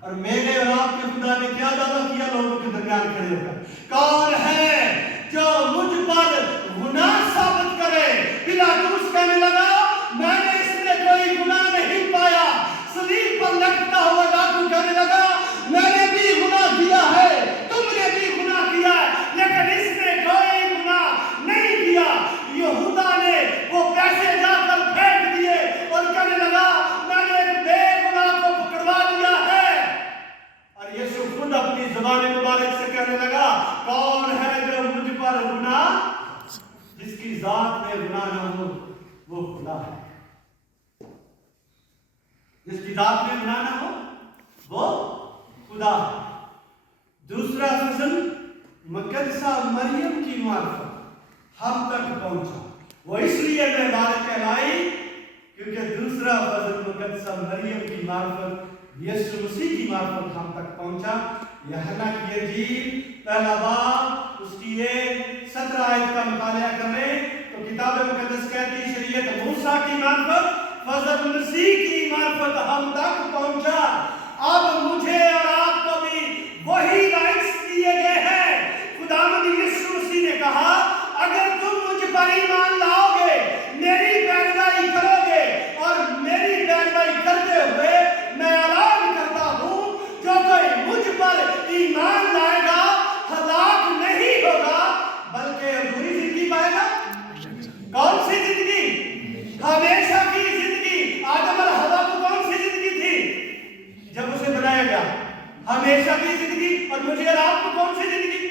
اور میرے اور آپ کے خدا نے کیا دعویٰ کیا لوگوں کے درمیان کھڑے ہو کر؟ کون ہے جو مجھ پر گناہ ثابت کرے؟ پلاطس کہنے لگا میں نے اس میں کوئی گناہ نہیں پایا. صلیب پر لٹکتا ہوا ڈاکو کہنے لگا میں خدا ہے. دوسرا فضل مقدسہ مریم کی معرفت ہم تک پہنچا. وہ اس لیے مبارک کہلائی کیونکہ دوسرا فضل مقدسہ مریم کی معرفت یسوع مسیح کی معرفت ہم تک پہنچا. یوحنا کی انجیل پہلا باب اس کی 17 آیت کا مطالعہ کریں تو کتاب مقدس کہتی شریعت موسیٰ کی معرفت فضل مسیح کی معرفت ہم تک پہنچا. اب مجھے اور آپ کو بھی وہی رائٹس دیے گئے ہیں. خداوند یسوع مسیح نے کہا اگر تم مجھ پر ایمان لاؤ گے, میری پیروی کرو گے, اور میری پیروی کرتے ہوئے میں اعلان کرتا ہوں جو کوئی مجھ پر ایمان لائے گا ہلاک نہیں ہوگا بلکہ ادھوری زندگی پائے گا. کون سی زندگی؟ ہمیشہ کی زندگی. آدم اور حوا کو کون سی زندگی تھی جب اسے بنایا گیا؟ ہمیشہ کی زندگی. اور مجھے اور آپ کو کون سی زندگی؟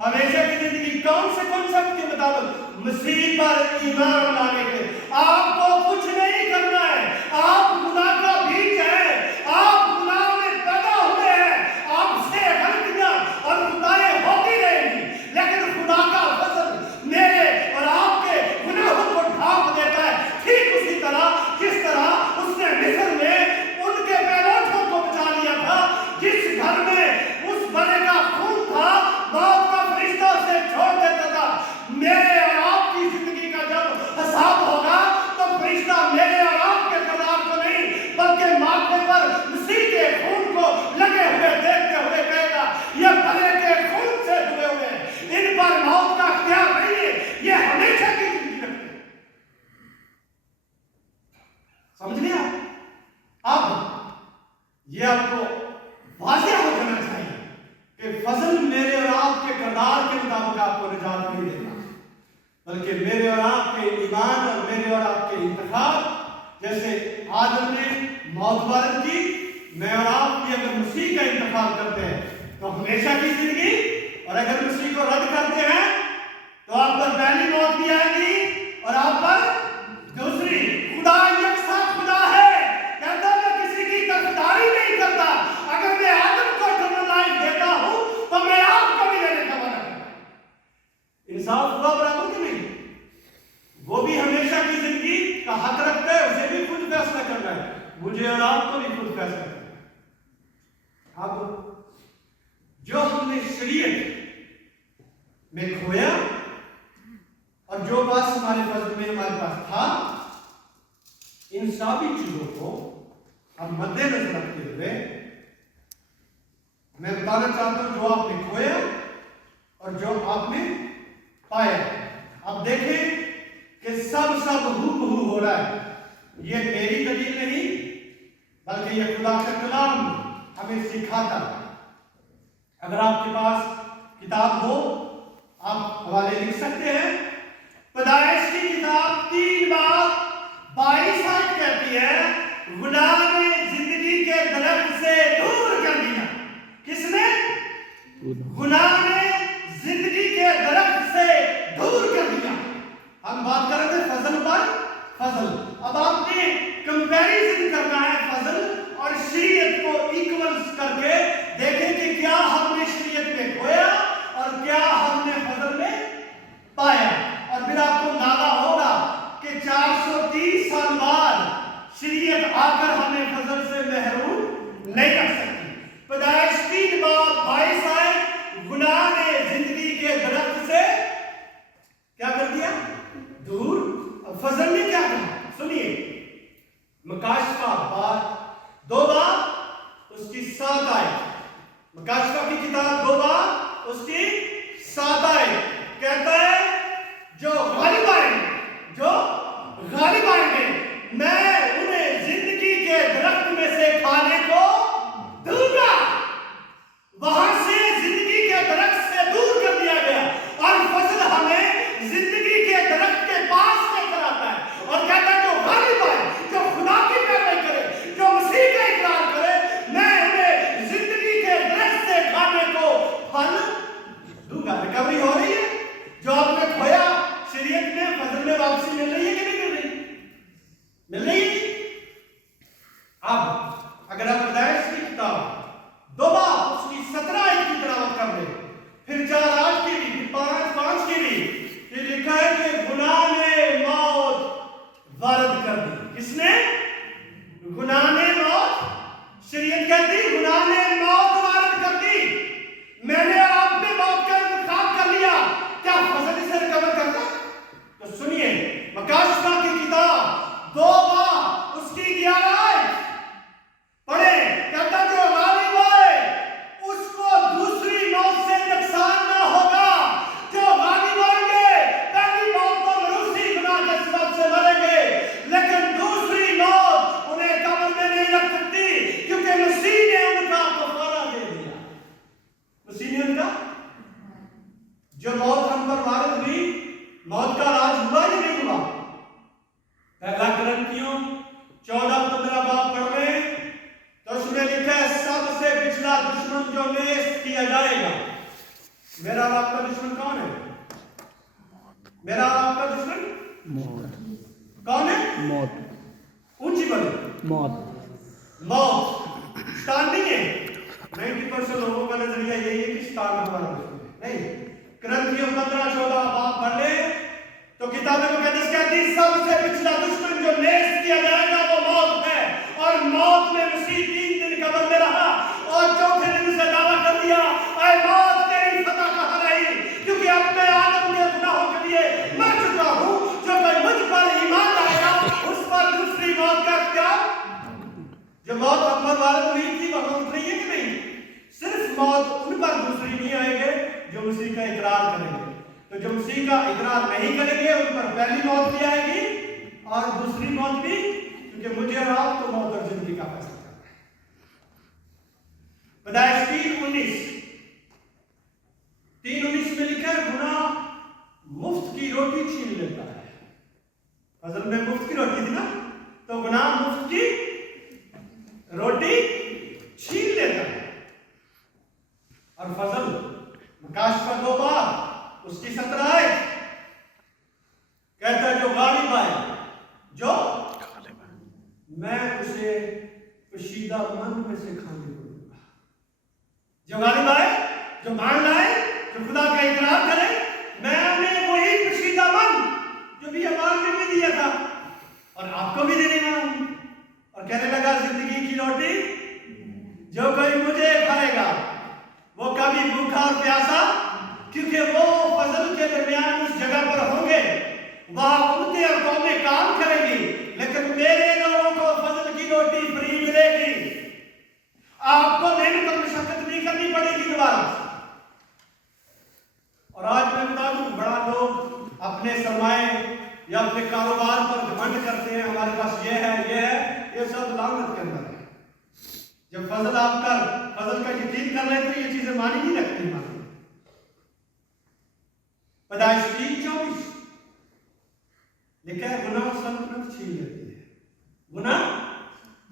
ہمیشہ کی زندگی. کون سے کنسپٹ کے مطابق؟ مسیح پر ایمان لانے کے. آپ کو کچھ نہیں کرنا ہے. آپ گناہ کا بیج ہیں. آپ گناہ میں پیدا ہوئے ہیں. آپ سے غلطیاں اور خطائیں ہوتی رہیں گی, لیکن خدا کا فضل میرے اور آپ کے گناہوں کو ڈھانپ دیتا ہے. ٹھیک اسی طرح جس طرح اس نے مصر میں ان کے پیروچوں کو بچا لیا تھا. جس گھر میں اس بنے کا خون تھا موت کا فرشتہ اسے چھوڑ دیتا تھا. میرے اور آپ کی زندگی کا جب حساب ہوگا تو فرشتہ میرے اور آپ کے کردار کو نہیں بلکہ ماتھے پر مسیح کے خون کو لگے ہوئے دیکھتے ہوئے کہے گا یہ بنے کے خون سے دھوئے ہوئے ہیں, ان پر موت کا اختیار نہیں ہے, یہ ہمیشہ کی زندگی رکھتے ہیں. سمجھ لیا؟ اب یہ آپ کو واضح ہو جانا چاہیے کہ فضل میرے اور آپ کے کردار کے مطابق آپ کو نجات نہیں دیتا, بلکہ میرے اور آپ کے ایمان اور میرے اور آپ کے انتخاب. جیسے آدم نے موت وارد کی, میں اور آپ بھی اگر مسیح کا انتخاب کرتے ہیں تو ہمیشہ کی زندگی, اور اگر مسیح کو رد کرتے ہیں تو آپ پر پہلی موت بھی آئے گی اور آپ پر دوسری. خدا یکساں خدا ہے, کہتا میں کسی کی طرفداری نہیں کرتا. اگر میں آدم کو ایٹرنل لائف دیتا ہوں تو میں آپ کو بھی دینے کا وعدہ کرتا ہوں. انصاف ہوا برابر کہ نہیں؟ وہ بھی ہمیشہ کی زندگی کا حق رکھتا ہے, اسے بھی خود فیصلہ کرنا ہے, مجھے اور آپ کو بھی خود فیصلہ کرنا ہے. اب جو ہم نے شریعت میں کھویا اور جو بات ہمارے فضل میں ہمارے پاس تھا, ان ساری چیزوں کو ہم مد نظر رکھتے ہوئے میں بتانا چاہتا ہوں جو آپ نے کھویا اور جو آپ نے پایا. اب دیکھیں کہ سب ہو ہو رہا ہے. یہ میری دلیل نہیں بلکہ یہ خدا کا کلام ہمیں سکھاتا ہے. اگر آپ کے پاس کتاب ہو آپ حوالے لکھ سکتے ہیں. پیدائش کی کتاب 3 باب 22 آیت کہتی ہے گناہ نے زندگی کے درخت سے دور کر دیا. کس نے؟ گناہ نے زندگی کے درخت سے دور کر دیا. ہم بات کر رہے تھے فضل پر فضل. اب آپ نے کمپیریزن کرنا ہے فضل اور شریعت کو ایکولز کر کے دیکھیں کہ کیا ہم نے شریعت میں کھویا اور کیا ہم نے فضل میں پایا. اور پھر آپ کو اندازہ ہوگا کہ 430 سال بعد شریعت آ کر ہمیں فضل سے محروم نہیں رکھ سکتی. پیدائش 3 باب 22 آیت گناہ نے زندگی کے درخت سے کیا کر دیا؟ دور. فضل نے کیا کہا؟ سنیے مکاشفہ 2 باب اس کی 7 آیت. مکاشفہ کی کتاب 2 باب اس کی 7 آیت کہتا ہے جو غالب آئیں گے میں انہیں زندگی کے درخت میں سے کھانے کو دوں گا. وہاں سے زندگی کے درخت سے دور کر دیا گیا اور فضل ہمیں زندگی کے درخت کے پاس لے کر آتا ہے اور کہتا ہے جو غالب آئے, جو خدا کی پیروی کرے, جو مسیح کا اقرار کرے, میں انہیں زندگی کے درخت سے کھانے کو پھل دوں گا. ریکوری ہو رہی ہے. جو آپ نے کھویا شریعت میں فضل میں واپسی مل رہی ہے کہ نہیں مل رہی؟ گناہ نے موت وارد کر دی، میں نے اور آپ نے موت کا انتخاب کر لیا، کیا فضل اسے ریکور کرتا؟ تو سنیے مکاشفہ کی کتاب 2 باب اس کی 11 آیت پڑھیں، کہتا جو غالب آئے اس کو دوسری موت سے نقصان نہ ہوگا۔ جو غالب آئیں گے پہلی موت تو مروسی گناہ کے سبب سے مریں گے، لیکن دوسری موت انہیں قبر میں نہیں رکھ سکتی، کیونکہ مسیح نے ان کا کفارہ دے دیا۔ مسیح نے ان کا جو موت ہم پر وارد ہوئی، موت کا علاج ہوا یا نہیں ہوا؟ پہلا کرنتیوں 14-15 باب پڑھ لیں تو اس میں لکھا ہے سب سے پچھلا دشمن جو نیست کیا جائے گا۔ میرا اور آپ کا دشمن کون ہے؟ میرا اور آپ کا دشمن موت۔ کون ہے؟ موت۔ اونچی بولے موت۔ موت شیطان نہیں ہے۔ 90% لوگوں کا نظریہ یہی ہے کہ شیطان ہمارا دشمن ہے، نہیں۔ کرنتیوں 15-14 باب پڑھ لیں تو کتاب مقدس کہتی ہے سب سے پچھلا دشمن جو نیست کیا جائے گا وہ موت ہے، اور موت میں مسیح 3 دن قبر میں رہا اور چوتھے دن سے دعویٰ کر دیا اے موت تیری فتح کہاں رہی، کیونکہ اب میں آدم کے گناہوں کے لیے مر چکا ہوں، جو کوئی مجھ پر ایمان لائے گا اس پر دوسری موت کا اختیار۔ جو موت ہم پر وارد ہوئی تھی وہ ہم رہی ہے کہ نہیں؟ صرف موت ان پر دوسری نہیں آئے گے جو مسیح کا اقرار کریں گے، تو جو مسیح کا اقرار نہیں کریں گے ان پر پہلی موت بھی آئے گی اور دوسری موت بھی، کیونکہ مجھے اور آپ کو موت اور زندگی کا فیصلہ کرنا ہے۔ پیدائش 3:19 میں لکھا ہے گناہ مفت کی روٹی چھین لیتا ہے۔ فضل میں مفت کی روٹی تھی نا، تو گناہ مفت کی روٹی چھین لیتا ہے۔ اور فضل مکاشفہ 2 باب اس کی 17 آیت کہتا ہے جو غالب آئے، جو میں اسے پشیدہ من میں سے کھانے کو دوں گا۔ جو غالب آئے، جو مان لائے، جو خدا کا اقرار کرے، میں انہیں وہی پشیدہ من جو بھی ہمارے نے بھی دیا تھا اور آپ کو بھی دینے والا ہوں۔ اور کہنے لگا زندگی کی روٹی جو کوئی مجھے کھائے گا وہ کبھی بھوکا اور پیاسا، کیونکہ وہ فضل کے درمیان اس جگہ پر ہوں گے، وہاں امتیں اور قومیں کام کریں گی، لیکن میرے لوگوں کو فضل کی روٹی فری ملے گی۔ آپ کو محنت اور مشقت نہیں کرنی پڑے گی دوبارہ۔ اور آج میں بتا دوں بڑا لوگ اپنے سرمائے یا اپنے کاروبار پر گھمنڈ کرتے ہیں، ہمارے پاس یہ ہے، یہ سب لعنت کے اندر ہے۔ جب فضل آپ کا فضل کا یقین کر لیں تو یہ چیزیں مانی نہیں رکھتی ہماری۔ پیدائش 3:24 لکھا ہے گناہ سلطنت چھین لیتی ہے۔ گناہ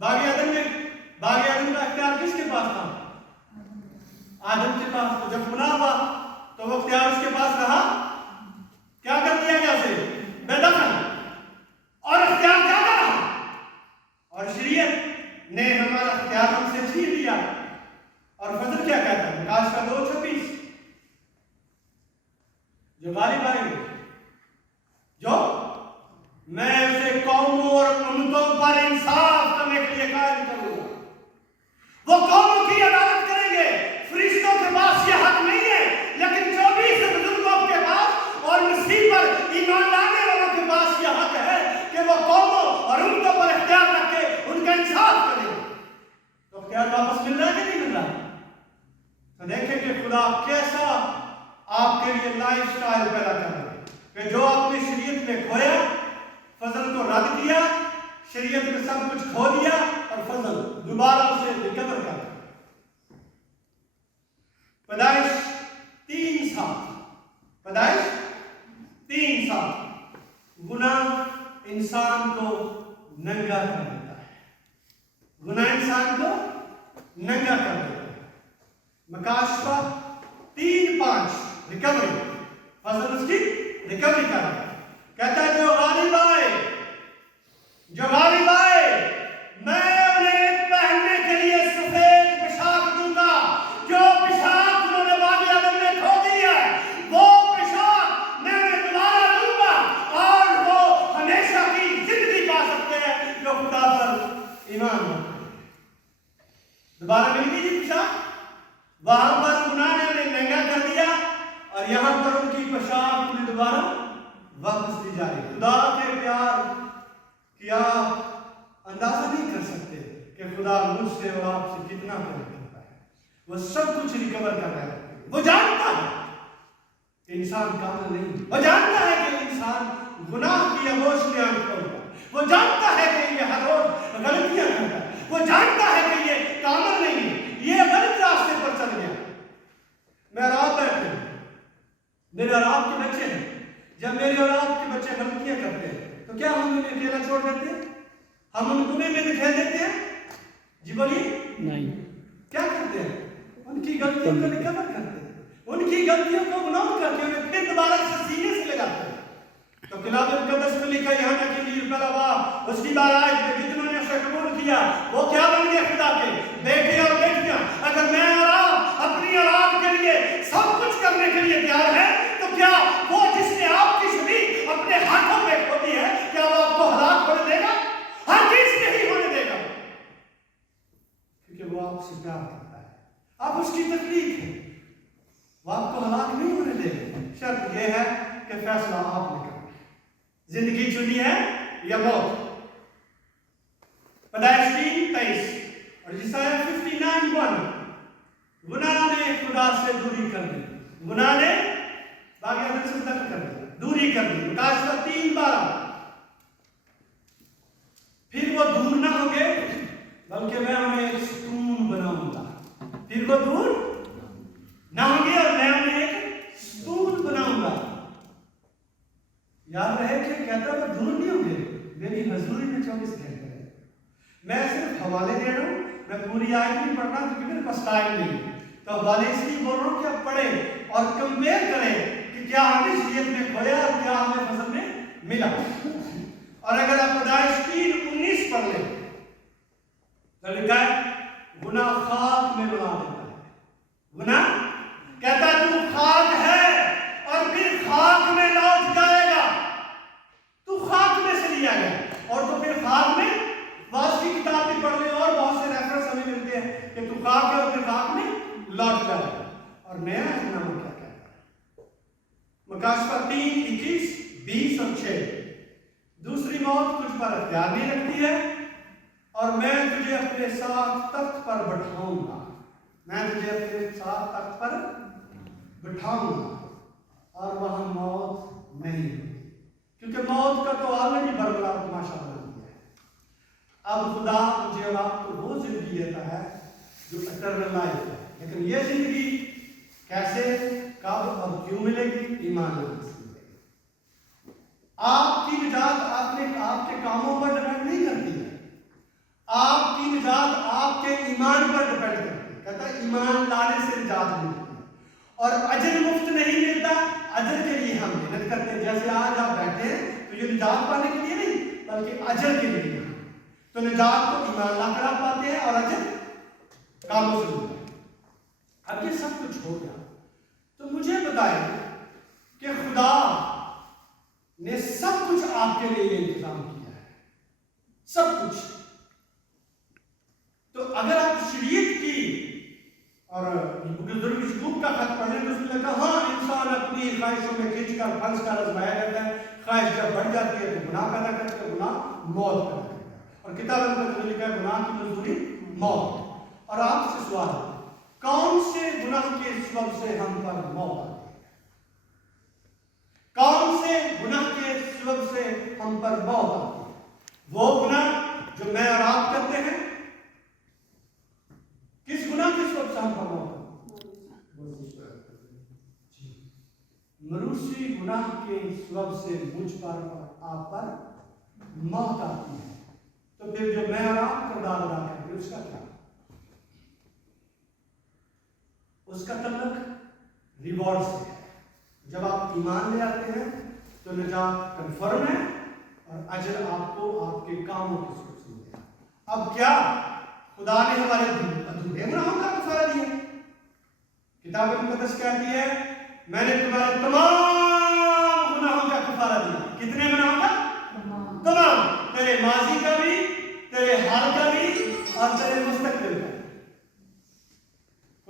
باغ عدن کا اختیار کس کے پاس تھا؟ آدم کے پاس۔ تو جب گناہ ہوا تو وہ اختیار اس کے پاس رہا، کیا کر دیا گیا اسے؟ بے دخل۔ اور اختیار کیا کرا؟ اور شریعت نے ہمارا اختیار ہم سے چھین لیا۔ اور فضل کیا کہتا ہے؟ مکاشفہ 2:26 جو غالب آئیں گے، جو میں اسے قوموں اور امتوں پر انصاف کرنے کے لیے قائم کروں گا۔ وہ قوموں کی عدالت کریں گے۔ فرشتوں کے پاس یہ حق نہیں ہے، لیکن 24 بزرگوں کے پاس اور مسیح پر ایمان لانے والوں کے پاس یہ حق ہے کہ وہ قوموں اور امتوں پر اختیار رکھ کے ان کا انصاف کریں۔ تو اختیار واپس مل رہا ہے کہ نہیں مل رہا؟ تو دیکھیں کہ خدا کیسا آپ کے لیے لائف سٹائل پیدا کر رہا ہے کہ جو آپ نے شریعت میں کھویا، فضل کو رد کیا، شریعت میں سب کچھ کھو دیا اور فضل دوبارہ اسے ریکور کر۔ پیدائش 3:7 پیدائش 3:7 گناہ انسان کو ننگا کر دیتا ہے۔ گناہ انسان کو ننگا کر دیتا ہے۔ مکاشفہ 3:5 ریکوری، فضل اس کی ریکوری کر رہا ہے۔ کہتا ہے جو غالب آئے میں انہیں پہننے کے لیے سفید پوشاک دوں گا۔ جو پوشاک انہوں نے باغ عدن میں کھو دی ہے وہ پوشاک میں انہیں دوبارہ دوں گا، اور وہ ہمیشہ کی زندگی پا سکتے ہیں جو خدا پر ایمان رکھتے ہیں۔ دوبارہ مل لڑکی کی پوشاک، وہاں پر گناہ نے انہیں ننگا کر دیا، اور یہاں پر ان کی پوشاک انہیں دوبارہ واپس دی جا رہی۔ خدا کے پیار کی آپ اندازہ نہیں کر سکتے کہ خدا مجھ سے اور آپ سے کتنا پیار کرتا ہے۔ وہ سب کچھ ریکور کر رہا ہے۔ وہ جانتا ہے کہ انسان کامل نہیں، وہ جانتا ہے کہ انسان گناہ کی آغوش میں آنکھ ہوگا، وہ جانتا ہے کہ یہ ہر روز غلطیاں کرتا ہے، وہ جانتا ہے کہ یہ کامل نہیں ہے، یہ غلط راستے پر چل گیا۔ میں اور آپ بیٹھے ہیں، میرے اور آپ کے بچے ہیں، جب میرے اور آپ کے بچے غلطیاں کرتے ہیں تو کیا ہم انہیں اکیلا چھوڑ دیتے ہیں؟ ہم ان گناہ میں دکھا دیتے ہیں؟ جی بولیے نہیں، کیا کرتے ہیں؟ ان کی غلطیوں کو ریکور کرتے ہیں، ان کی غلطیوں کو گناہ کر کے انہیں پھر دوبارہ سے سینے سے لگاتے ہیں۔ تو کتاب مقدس میں لکھا یہاں تک کہ پہلا باب اس کی بارات میں جتنوں نے اسے قبول کیا وہ کیا بن گئے؟ خدا کے بیٹے اور بیٹیاں۔ اگر میں اور آپ اپنی اور آپ کے لیے سب کچھ کرنے کے لیے تیار ہیں تو کیا وہ جس نے آپ کی زمین اپنے ہاتھوں میں کھودی ہے کیا وہ آپ کو ہلاک ہونے دے گا؟ ہر چیز نہیں ہونے دے گا، کیونکہ وہ آپ سے پیار کرتا ہے، آپ اس کی تخلیق ہیں، وہ آپ کو ہلاک نہیں ہونے دے گا۔ شرط یہ ہے کہ فیصلہ آپ نے کرنا، زندگی چنی ہے یا موت۔ پیدائش 3:23 اور یسایہ 59:1، گناہ نے خدا سے دوری کر دی، گناہ نے باقی عدل سے دخل کر دیا، دوری کر دی۔ مکاشفہ 3:12، پھر وہ دور نہ ہوں گے بلکہ میں انہیں ایک ستون بناؤں گا۔ پھر وہ دور نہ ہوں گے اور میں انہیں ایک ستون بناؤں گا۔ یاد رہے کہ کہتا ہے وہ دور نہیں ہوں گے، میری حضوری میں 24 گھنٹے ہے۔ میں صرف حوالے دے رہا ہوں، میں پوری آیت نہیں پڑھ رہا کیونکہ میرے پاس ٹائم نہیں، تو حوالے اس لیے بول رہا ہوں کہ آپ پڑھیں اور کمپیئر کریں کہ کیا ہم اس نیت میں کھویا اور کیا ہمیں فضل میں ملا۔ اور اگر آپ پیدائش 3:19 پڑھ لیں تو لکھا ہے گناہ خاک میں بنا دیتا ہے، گناہ کہتا ہے تو خاک ہے اور پھر خاک میں لوٹ جائے گا، تو خاک میں سے لیا گیا، اور تو پھر خاک میں واس کی کتاب بھی پڑھ لیں اور بہت سے ریفرنس ہمیں ملتے ہیں کہ تو خاک ہے اور پھر خاک میں لوٹ جائے گا۔ اور نیا اہتمام کیا کہتا ہے؟ مکاشفہ 3:21، 20 اور 6، دوسری موت تجھ پر اختیار نہیں رکھتی ہے اور میں تجھے اپنے ساتھ تخت پر بٹھاؤں گا، میں تجھے اپنے ساتھ تخت پر بٹھاؤں گا اور وہاں موت نہیں ہوگی، کیونکہ موت کا تو آلریڈی بربلا تماشا بنا دیا ہے۔ اب خدا مجھے اور آپ کو وہ زندگی دیتا ہے جو اٹرنل لائف ہے، لیکن یہ زندگی کیسے، کب اور کیوں ملے گی؟ ایمان لانے سے ملے گی۔ آپ کی نجات آپ کے کاموں پر ڈپینڈ نہیں کرتی ہے، آپ کی نجات آپ کے ایمان پر ڈپینڈ کرتی ہے۔ کہتا ہے ایمان لانے سے نجات ملتی ہے، اور اجر مفت نہیں ملتا، اجر کے لیے ہم محنت کرتے ہیں۔ جیسے آج آپ بیٹھے ہیں تو یہ نجات پانے کے لیے نہیں بلکہ اجر کے لیے ہیں، تو نجات کو ایمان لا کر آپ پاتے ہیں اور اجر کاموں سے ملتا ہے۔ اب یہ سب کچھ ہو گیا تو مجھے بتائیں کہ خدا نے سب کچھ آپ کے لیے انتظام کیا ہے، سب کچھ۔ تو اگر آپ شریعت کی اور بزرگ یعقوب کا خط پڑھیں تو اس میں لکھا ہاں انسان اپنی خواہشوں میں کھینچ کر پھنس کر آزمایا جاتا ہے، خواہش جب بڑھ جاتی ہے تو گناہ پیدا کرتے ہیں، گناہ موت پیدا کرتا ہے، اور کتاب میں لکھا ہے گناہ کی مزدوری موت۔ اور آپ سے سوال ہے کون سے گناہ کے سبب سے ہم پر موت آتی ہے؟ کون سے گناہ کے سبب سے ہم پر موت آتی ہے؟ وہ گناہ جو میں اور آپ کرتے ہیں، کس گناہ کے سبب سے ہم پر موت آتی ہے؟ مروسی گناہ کے سبب سے مجھ پر اور آپ پر موت آتی ہے۔ تو پھر جو میں اور آپ کردار ادا کریں گے اس کا کیا؟ اس کا تعلق ریوارڈ سے ہے۔ جب آپ ایمان لے آتے ہیں تو نجات کنفرم ہے اور اجر آپ کو آپ کے کاموں کے سبب سے ملے گا۔ اب کیا خدا نے ہمارے ادھورے گناہوں کا کفارہ دیا؟ کتاب مقدس کہتی ہے میں نے تمہارے تمام گناہوں کا کفارہ دیا۔ کتنے گناہوں کا؟ تمام، تیرے ماضی کا بھی، تیرے حال کا بھی اور تیرے مستقبل کا۔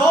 2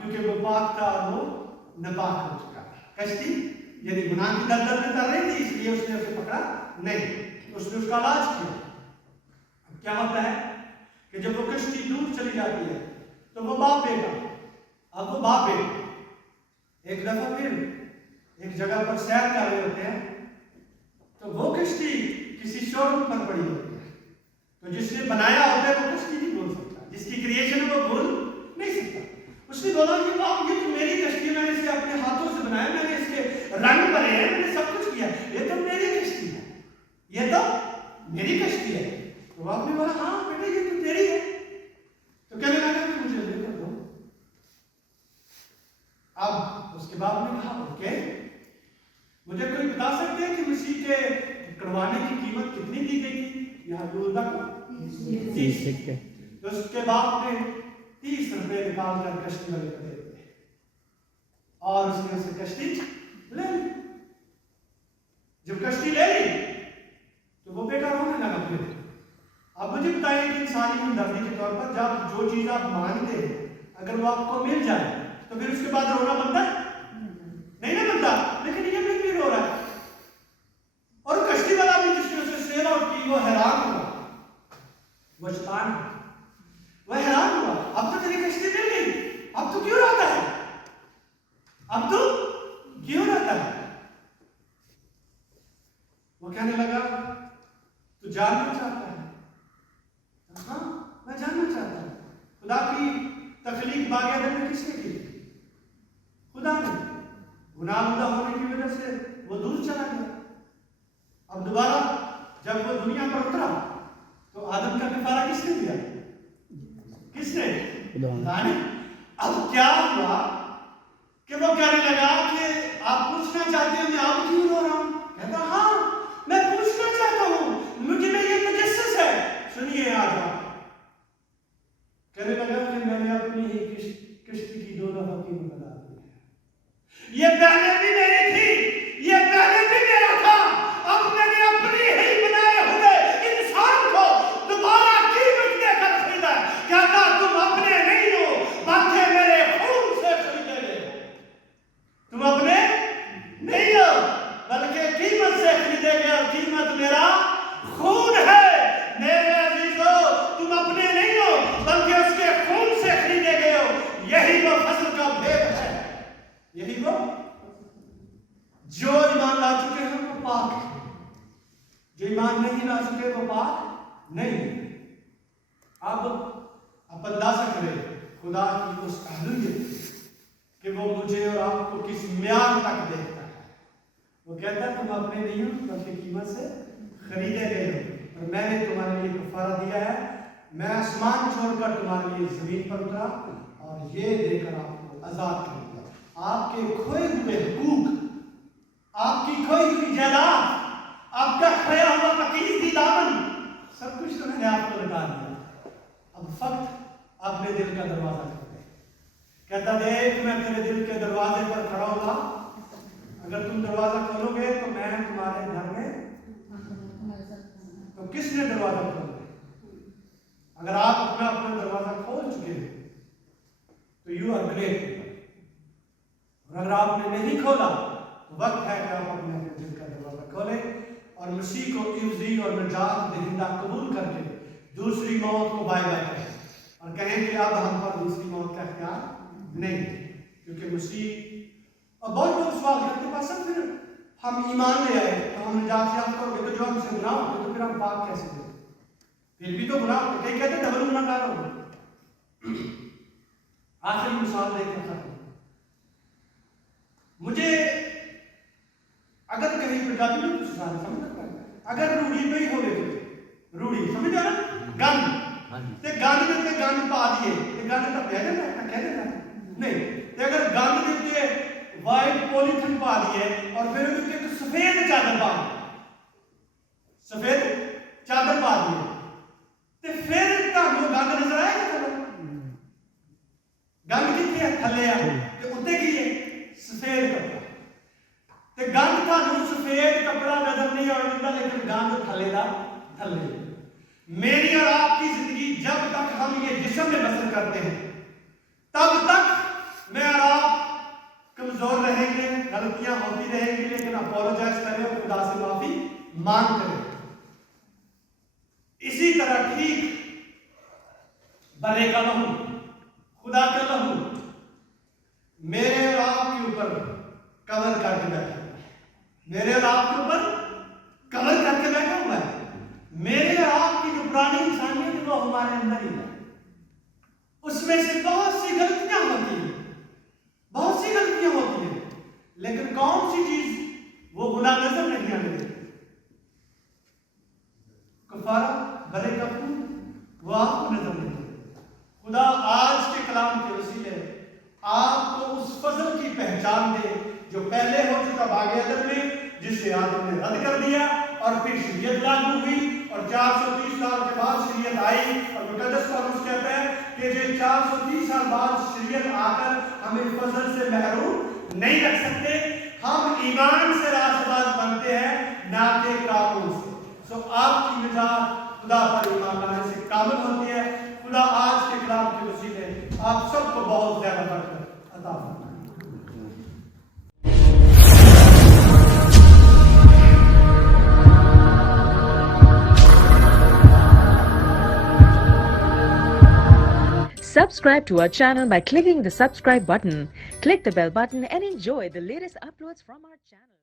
کیونکہ وہ پاک تھا اور وہ ناپاک ہو چکا. کشتی یعنی گناہ کی دلدل میں تر رہی تھی، اس لیے اس نے اسے پکڑا نہیں، اس نے اس کا علاج کیا. اب کیا ہوتا ہے کہ جب وہ کشتی دور چلی جاتی ہے تو وہ باپ بیٹا، اب وہ باپ بیٹا ایک دفعہ پھر ایک جگہ پر سیر کر رہے ہوتے ہیں تو وہ کشتی کسی شور روم پر پڑی ہوتی ہے. تو جس نے بنایا ہوتا ہے وہ کشتی نہیں بول سکتا، جس کی کریشن ہے وہ بول نہیں سکتا. اس نے بولا کہ باپ یہ تو میری کشتی ہے، میں نے اسے اپنے ہاتھوں سے بنایا، میں نے اس کے رنگ بھرے ہیں، میں نے سب کچھ کیا، یہ تو میری کشتی ہے، یہ تو میری کشتی ہے. تو باپ نے بولا ہاں بیٹا یہ تو تیری ہے. تو کہنے لگا کہ مجھے لے کر دو. اب اس کے باپ نے کہا اوکے، مجھے کوئی بتا سکتے ہیں کہ مسیح کے کڑوانے کی قیمت کتنی دی گئی تھی؟ یہاں دور تک 30 سکے. تو اس کے باپ نے 30 روپے نکال کر کشتی والے کو دے دیے اور اس نے اسے کشتی لے لی. جب کشتی لے لی تو وہ بیٹا رونے لگا. پھر اب مجھے بتائیے کہ انسانی ہمدردی کے طور پر جب جو چیز آپ مانگتے ہیں اگر وہ آپ کو مل جائے تو پھر اس کے بعد رونا بنتا ہے؟ نہیں نہ بنتا. لیکن یہ بھی رو رہا ہے اور کشتی والا بھی جس نے اسے سیرا کی وہ حیران ہوا، وہ شیطان ہے، وہ حیران ہوا. اب تو تیری کشتی مل گئی، اب تو کیوں روتا ہے؟ اب تو کیوں روتا ہے؟ وہ کہنے لگا تو جاننا چاہتا ہے؟ ہاں میں جاننا چاہتا ہوں. خدا کی تخلیق باغ عدن میں کس نے کی؟ خدا نے. گناہ مدہ ہونے کی وجہ سے وہ دور چلا گیا. اب دوبارہ جب وہ دنیا پر اترا تو آدم کا کفارہ کس نے دیا؟ کس نے؟ خدا نے. اب کیا ہوا کہ وہ کہنے لگا کہ آپ پوچھنا چاہتے ہیں میں آپ کیوں رو رہا ہوں؟ کہتا ہاں میں پوچھنا چاہتا ہوں، مجھے میں یہ تجسس ہے. سنیے آج آپ کہنے لگا کہ میں نے اپنی ہی کشتی کی 2 دفعہ قیمت ادا کی ہے. یہ پہلے بھی میری تھی، یہ پہلے بھی میرا تھا، اب میں نے اپنی ہی بنائے ہوئے انسان کو دوبارہ قیمت دے کر خریدا ہے. کہتا تم اپنے نہیں ہو بلکہ میرے خون سے خریدے گئے. تم اپنے نہیں ہو بلکہ قیمت سے خریدے گئے اور قیمت میرا خون ہے. میرے عزیزو تم اپنے نہیں ہو بلکہ اس کے خون سے خریدے گئے ہو. یہی وہ فضل کا بھید ہے. یہی وہ جو ایمان لا چکے ہیں وہ پاک ہے، جو ایمان نہیں لا چکے وہ پاک نہیں. اب آپ اندازہ کریں خدا کی اس اہلیت کہ وہ مجھے اور آپ کو کس معیار تک دیکھتا ہے. وہ کہتا ہے تم اپنے نہیں ہو بلکہ قیمت سے خریدے گئے ہو اور میں نے تمہارے لیے کفارہ دیا ہے. میں آسمان چھوڑ کر تمہارے لیے زمین پر اترا اور یہ دے کر آپ کو آزاد کر دیا. آپ کے کھوئے ہوئے حقوق، آپ کی کھوئی ہوئی جائیداد، آپ کا کھویا ہوا پاکیزگی دامن، سب کچھ تو میں نے آپ کو لٹا دیا. اب فقط اپنے دل کا دروازہ کھول دے. کہتا دیکھ میں تیرے دل کے دروازے پر کھڑا ہوگا، اگر تم دروازہ کھولو گے تو میں تمہارے گھر میں. تو کس نے دروازہ کھولا؟ اگر آپ اپنا دروازہ کھول چکے ہیں تو یو آر گریٹ. اور اگر آپ نے نہیں کھولا تو وقت ہے کہ آپ اپنے دل کا دروازہ کھولیں اور مسیح کو عوضی اور نجات دہندہ قبول کر کے دوسری موت کو بائے بائے کریں اور کہیں کہ اب ہم پر دوسری موت کا اختیار نہیں. کیونکہ مسیح اور بہت لوگ سوال کرتے پاس پھر ہم ایمان لے آئے تو ہم نجات یافتہ ہو گئے تو جو ہم سے گناہ ہوتے تو پھر ہم پاک کیسے ہوئے؟ پھر بھی تو گناہ ہوتے. کئی کہتے ڈبل گناہ کار ہو گئے. آخری مثال دے کر ختم. مجھے اگر کہیں پنجابی میں کچھ سارے سمجھ سکتا ہے اگر روڑی پہ ہی ہو گئے روڑی سمجھ جانا گند تے گند میں تے گند پا دیے تے گند تو کہہ دینا نہیں تے اگر گند میں تے وائٹ پولیتھین پا دیے اور پھر اس کے سفید چادر پا سفید چادر پا دیے تے پھر تانوں گند نظر آئے گا. گند کتنے تھلے آ تے اتنے کی ہے سفید کپڑا تے گند تانوں سفید کپڑا نظر نہیں آتا لیکن گند تھلے دا تھلے. میری اور آپ کی زندگی جب تک ہم یہ جسم میں بسر کرتے ہیں تب تک اپولوجائز کریں اور خدا سے معافی مانگ کریں. اسی طرح ٹھیک بنے کا لہو، خدا کا لہو میرے اور آپ کے اوپر کور کر کے بیٹھا ہوا ہے. میرے اور آپ کے اوپر کور کر کے بیٹھا ہوا ہے. میرے اور آپ کی جو پرانی انسانیت ہے وہ ہمارے اندر ہی ہے. اس میں سے بہت سی غلطیاں ہوتی ہیں، بہت سی غلطیاں ہوتی ہیں، لیکن کون سی چیز وہ گناہ نظر نہیں آنے دیتی؟ کفارہ بھلے کا خون وہ آپ کو نظر نہیں دیتے. خدا آج کے کلام کے وسیلے آپ کو اس فضل کی پہچان دے جو پہلے ہو چکا باغ عدن میں، جسے آدم نے رد کر دیا اور پھر شریعت لاگو ہوئی اور 430 سال کے بعد شریعت آئی. اور مقدس پولس کہتا ہے کہ جو 430 سال بعد شریعت آ کر ہمیں فضل سے محروم نہیں رکھ سکتے. ہم ایمان سے راست باز بنتے ہیں، نہ کہ کاموں سے. سو آپ کی نجات خدا پر ایمان لانے سے کامل ہوتی ہے. خدا آج کے کلام کے وسیلے آپ سب کو بہت زیادہ برکت عطا فرمائے. Subscribe to our channel by clicking the subscribe button. Click the bell button and enjoy the latest uploads from our channel.